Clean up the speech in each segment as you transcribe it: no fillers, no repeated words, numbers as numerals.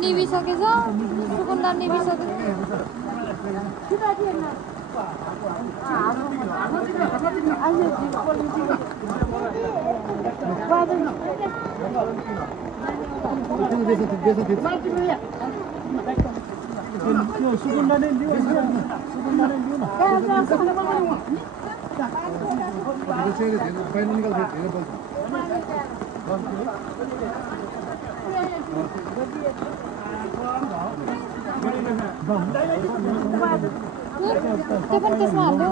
निभिसकेछ सुकुन्दा निभिसकेछ सुकुन्दा नै लिऊ सुकुन्दा नै लिऊ न त्यो पनि त्यसमा हाल्नु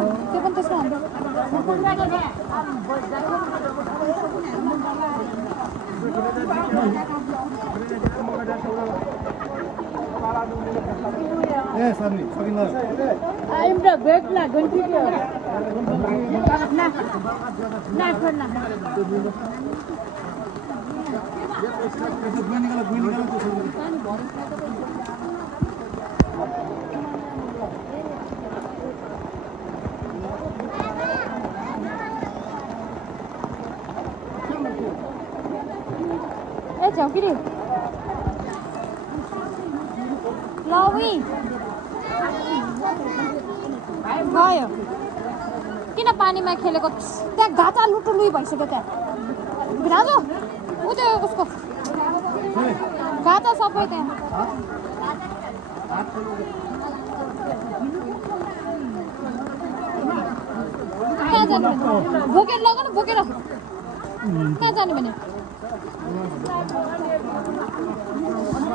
I'm the best la continue na chào cái đi Lowy गयो किन पानीमा खेलेको त्यहाँ घाटा लुटुलुई भइसक्यो त्यहाँ भिराजु उ त्यो उसको घाटा सबै त्यहाँ कहाँ जाने बोकेर लग न बोकेर कहाँ जाने भने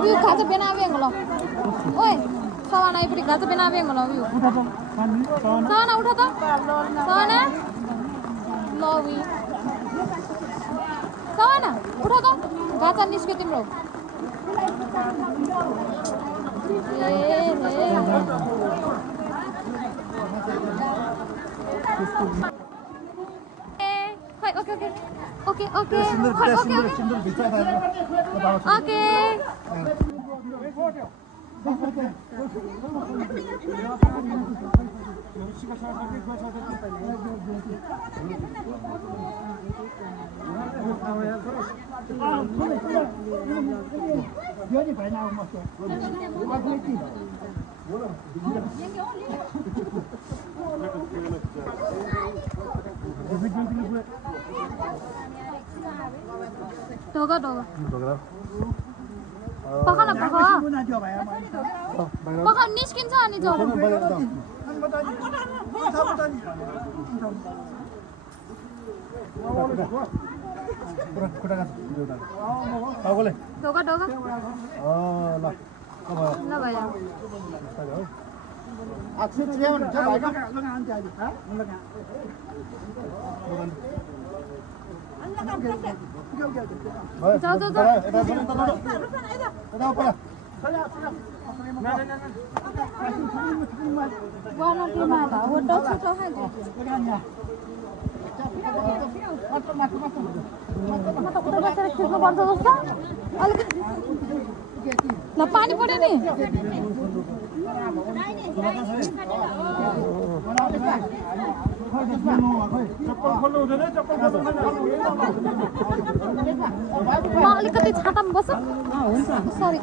यो घाटा बनावे होला ओए सवाना आइपुग्यो घाटा बनावे होला यो सवाना उठ त सवाना लवी सवाना उठ त घाटा निस्क्यो तिम्रो okay Doga Pakala Paka niskin sa ani jauh. Doga Oh, lah. Lah bayar. Aksi cian, coba kan? पानी पऱ्यो नि अलिकति छातामा बस सरी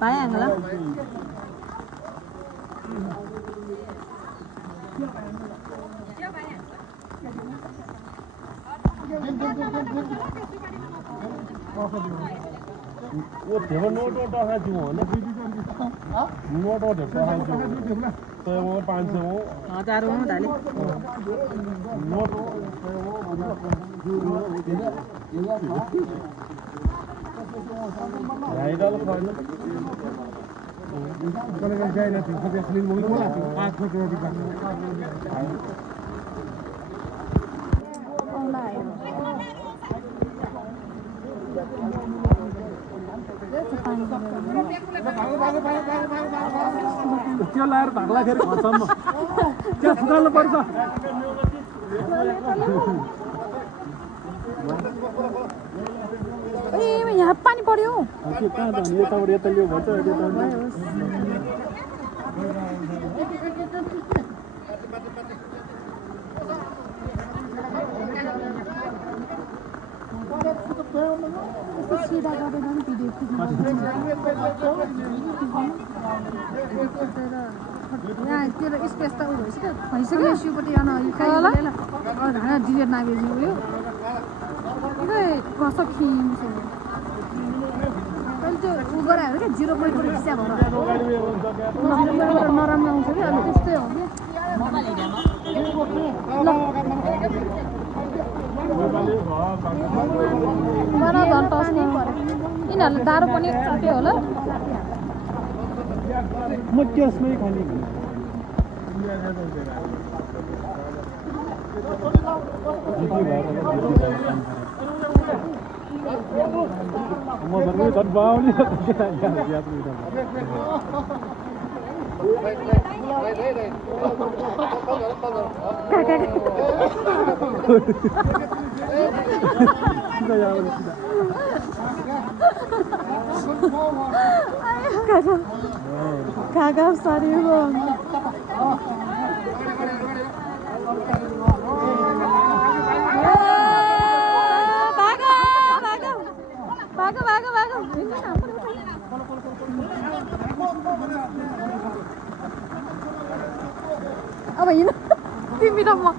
Bayang lah. वो देवर नोट ऑटो है जो ना नोट ऑटो है जो तो वो 500 वो हां 4 वो डाले नोट वो राइडल खाने Kalau saya nanti sampai keliling mungkin bola, aku kalau di sana. त्यो लाएर भाग्दाखेरि घरसम्म त्यहाँ फुकाल्नु पर्छ ए यहाँ पानी पर्यो के कहाँ जाने यताबाट यता ल्याउ भन्छ सिधा गरेर नि भिडियो यहाँ त्यो स्पेस त उ भइसक्यो शिवपट्टि डिलेट नागेजी उयो कस्तो खिम छ अहिले त्यो उ गरायो क्या 0 पोइन्ट पनि हिसाब नराम्रो आउँछ कि अनि त्यस्तै हो मलाई झन् टस्नै पर्यो यिनीहरूले दारो पनि चाट्यो होला म त्यसमै खाने म घरमै झन् बाउले Kakak sorry bang. Apa ini? Tim kita mau.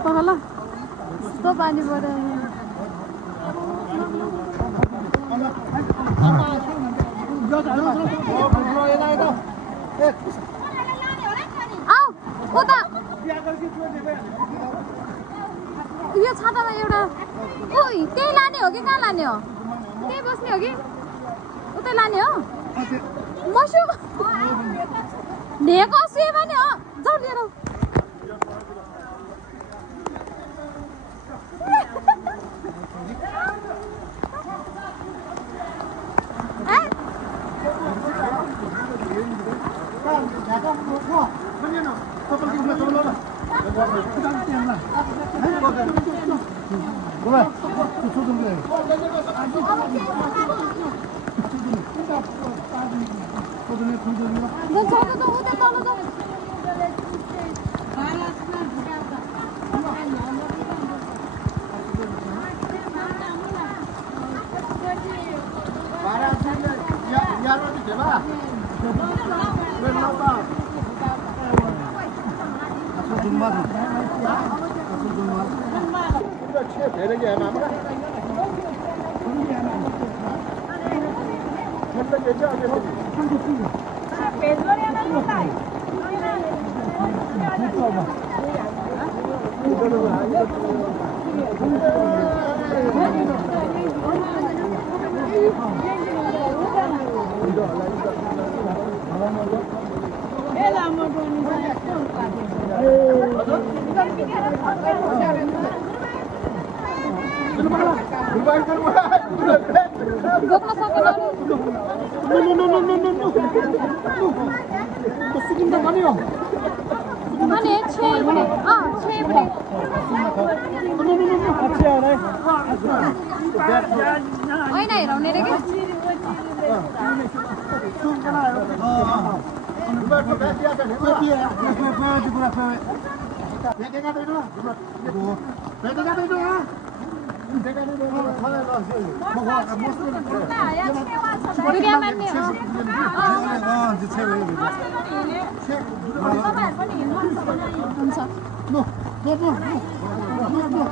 Pahala. Stop ani pada. आओ उता यो छातामा एउटा ओइ त्यही लाने हो कि कहाँ लाने हो त्यही बस्ने हो कि उतै लाने हो मसु ढेको सुए भने हो जाऊ लिएर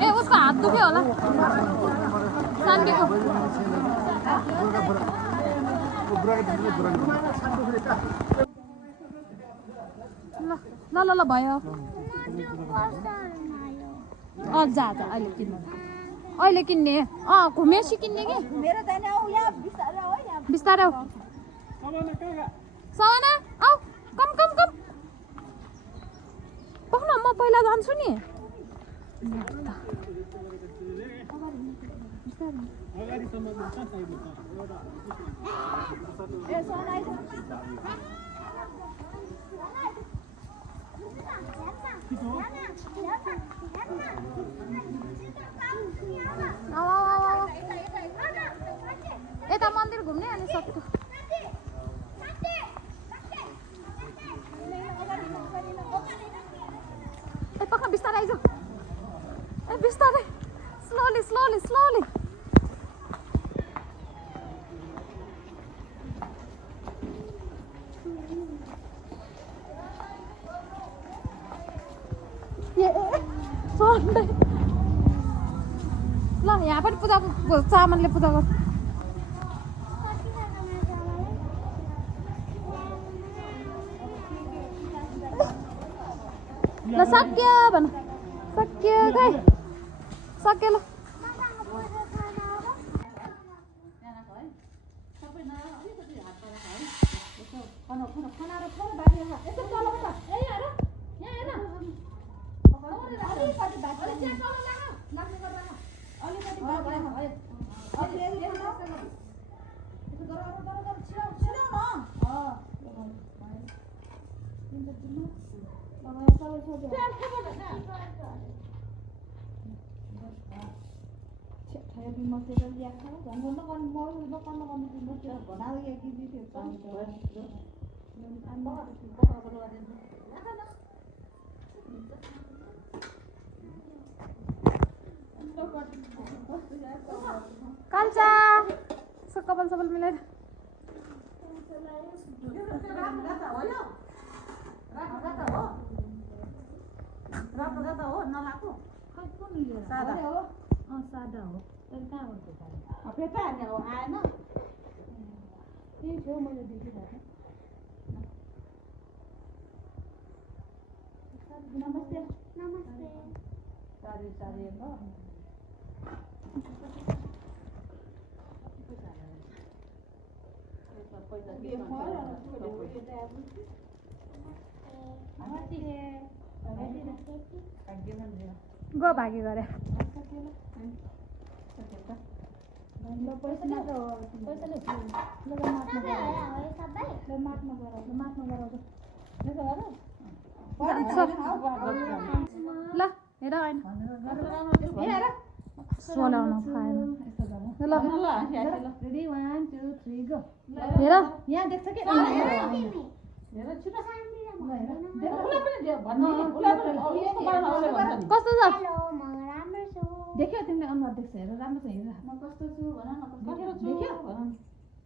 ए उसको हात दुख्यो होला सानबीको ल ल ल भयो जा जा अहिले किन्ने घुमेसी किन्ने कि मेरो बिस्तारै आऊ सवाना आऊ कम कम कम पख्न म पहिला जान्छु नि यता मन्दिर घुम्ने अनि सक्छु ए पख बिस्तारै आइज ए बिस्तारै स्लोली स्लोली स्लोली ल यहाँ पनि पूजा चामलले पूजा गर्छ ल सक्यो भन सक्यो खै सक्यो ल काल्चा कपाल सपाल मिलाएर सादा हो तर कहाँ हुन्छ आएन त्यही थियो मैले देखिरहेको नमस्ते नमस्ते सारी सारी गो भागी गरे ल हेर होइन सोलाउन खाएन ल रेडी 1 2 3 गो हेर यहाँ देख्छ के कस्तो छ देख्यो तिमीले अनुहार देख्छ हेर राम्रो छ हेर म कस्तो छु भन न देख्यो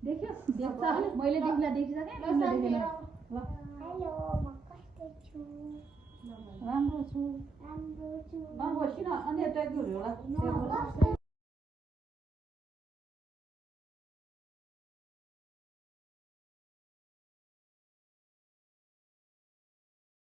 देख्यो देख्छ मैले देख्ला देखिसके तिमीले देखेन ल हेलो म कस्तो छु राम्रो छु राम्रो छु किन अन्य ट्यागहरू होला